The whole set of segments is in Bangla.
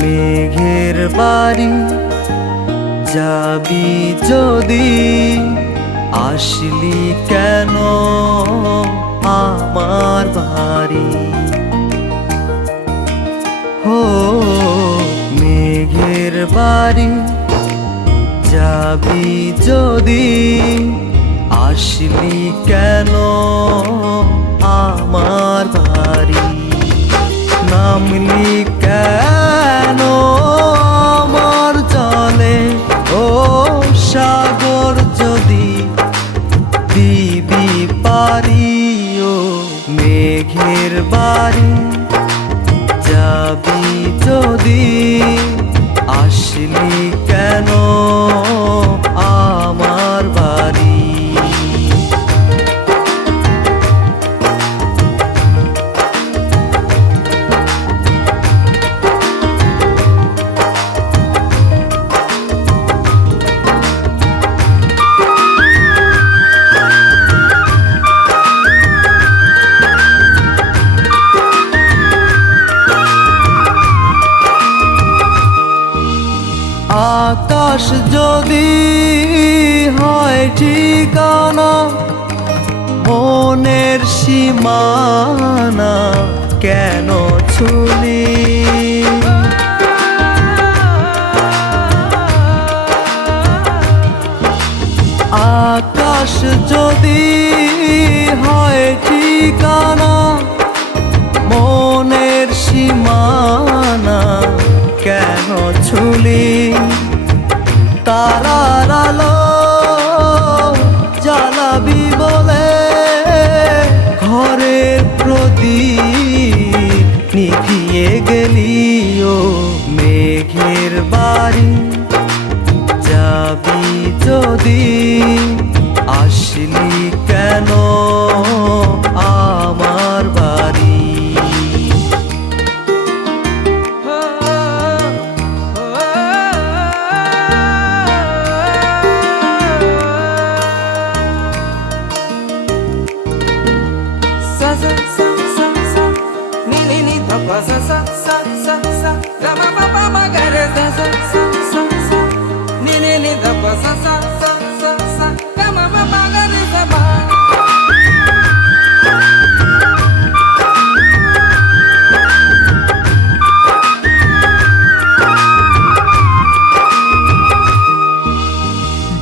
মেঘের বাড়ি যাবি যদি, আসলি কেন আমার বাড়ি? হো মেঘের বাড়ি যাবি যদি, আসলি কেন আমার বাড়ি? নামলি কেন আমার জলে, ও সাগর যদি দিবি পারি? ও মেঘের বাড়ি যাবি যদি, আসলি কেন আমার বাড়ি? আকাশ যদি হয় ঠিকানা, মনের সীমানা কেন ছুলি? আকাশ যদি হয় ঠিকানা, মনের সীমানা কেন ছুলি? তারার আলো জ্বালাবি বলে ঘরের প্রদীপ নিভিয়ে গেলি। ও মেঘের বাড়ি যাবি যদি, আসলি কেন আমার বাড়ি?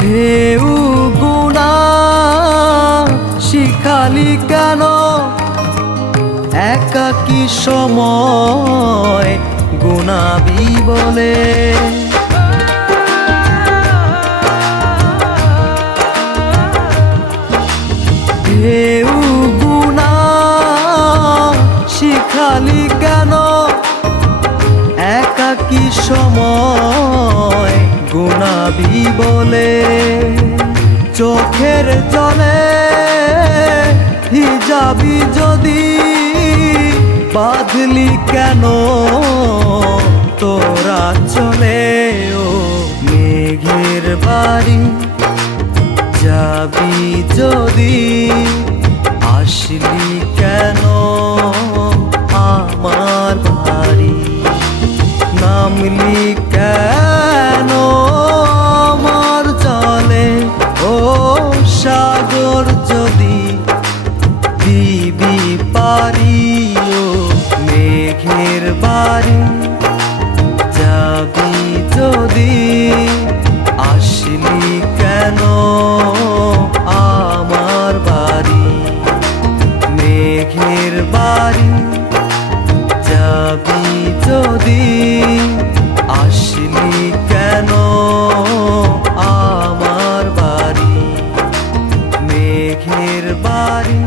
ঢেউ গুনা শিখালি কেন, একাকী সময় গুনাবি বলে? ঢেউ গুনা শিখালি কেন, একাকী সময় গুনাবি বলে? চোখের জলে ভিজাবি যদি, বাঁধলি কেন তোরা চলে? ও মেঘের বাড়ি যাবি যদি, আসলি কেন আমার বাড়ি? নামলি কেন আমার জলে, ও সাগর যদি দিবি পারি? ও মেঘের বাড়ি যাবি যদি, আসলি কেন আমার বাড়ি? মেঘের বাড়ি যাবি যদি, আসলি কেন আমার বাড়ি? মেঘের বাড়ি